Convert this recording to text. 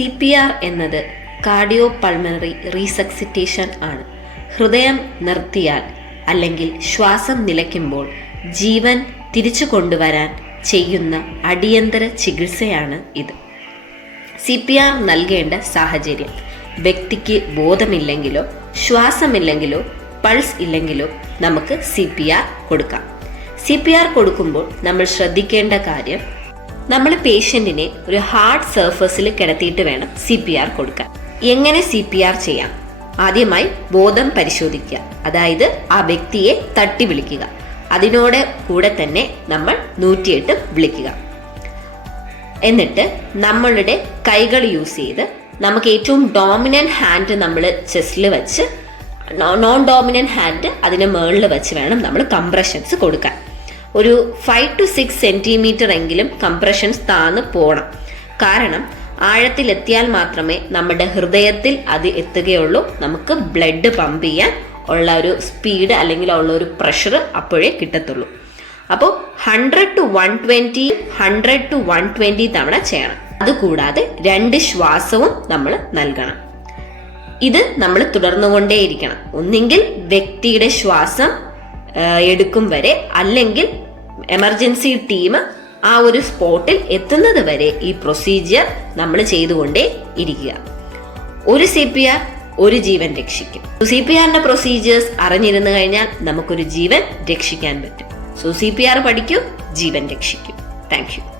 C P R എന്നത് cardio pulmonary resuscitation ആണ്. ഹൃദയം നിർത്തിയാൽ അല്ലെങ്കിൽ ശ്വാസം നിലയ്ക്കുമ്പോൾ ജീവൻ തിരിച്ചു കൊണ്ടുവരാൻ ചെയ്യുന്ന അടിയന്തര ചികിത്സയാണ് ഇത്. സി പി ആർ നൽകേണ്ട സാഹചര്യം വ്യക്തിക്ക് ബോധമില്ലെങ്കിലോ ശ്വാസമില്ലെങ്കിലോ പൾസ് ഇല്ലെങ്കിലോ നമുക്ക് സി പി ആർ കൊടുക്കാം. സി പി ആർ കൊടുക്കുമ്പോൾ നമ്മൾ ശ്രദ്ധിക്കേണ്ട കാര്യം നമ്മൾ പേഷ്യന്റിനെ ഒരു ഹാർഡ് സർഫസിൽ കിടത്തിയിട്ട് വേണം സി പി ആർ കൊടുക്കാൻ. എങ്ങനെ സി പി ആർ ചെയ്യാം? ആദ്യമായി ബോധം പരിശോധിക്കുക. അതായത് ആ വ്യക്തിയെ തട്ടി വിളിക്കുക. അതിനോട് കൂടെ തന്നെ നമ്മൾ നൂറ്റിയെട്ട് വിളിക്കുക. എന്നിട്ട് നമ്മളുടെ കൈകൾ യൂസ് ചെയ്ത് നമുക്ക് ഏറ്റവും ഡോമിനന്റ് ഹാൻഡ് നമ്മൾ ചെസ്റ്റിൽ വെച്ച് നോൺ ഡോമിനന്റ് ഹാൻഡ് അതിന് മുകളിൽ വെച്ച് വേണം നമ്മൾ കംപ്രഷൻസ് കൊടുക്കാൻ. ഒരു ഫൈവ് ടു സിക്സ് സെന്റിമീറ്റർ എങ്കിലും കംപ്രഷൻസ് താന്ന് പോകണം കാരണം ആഴത്തിലെത്തിയാൽ മാത്രമേ നമ്മുടെ ഹൃദയത്തിൽ അത് എത്തുകയുള്ളൂ. നമുക്ക് ബ്ലഡ് പമ്പ് ചെയ്യാൻ ഉള്ള ഒരു സ്പീഡ് അല്ലെങ്കിൽ ഉള്ള ഒരു പ്രഷർ അപ്പോഴേ കിട്ടത്തുള്ളൂ. അപ്പോൾ hundred to one twenty hundred to one twenty തവണ ചെയ്യണം. അതുകൂടാതെ രണ്ട് ശ്വാസവും നമ്മൾ നൽകണം. ഇത് നമ്മൾ തുടർന്നുകൊണ്ടേയിരിക്കണം. ഒന്നെങ്കിൽ വ്യക്തിയുടെ ശ്വാസം എടുക്കും വരെ അല്ലെങ്കിൽ എമർജൻസി ടീം ആ ഒരു സ്പോട്ടിൽ എത്തുന്നത് വരെ ഈ പ്രൊസീജിയർ നമ്മൾ ചെയ്തുകൊണ്ടേ ഇരിക്കുക. ഒരു സി പി ആർ ഒരു ജീവൻ രക്ഷിക്കും. സി പി ആറിന്റെ പ്രൊസീജിയേഴ്സ് അറിഞ്ഞിരുന്നു കഴിഞ്ഞാൽ നമുക്കൊരു ജീവൻ രക്ഷിക്കാൻ പറ്റും. സോ സി പി ആർ പഠിക്കൂ ജീവൻ രക്ഷിക്കും. Thank you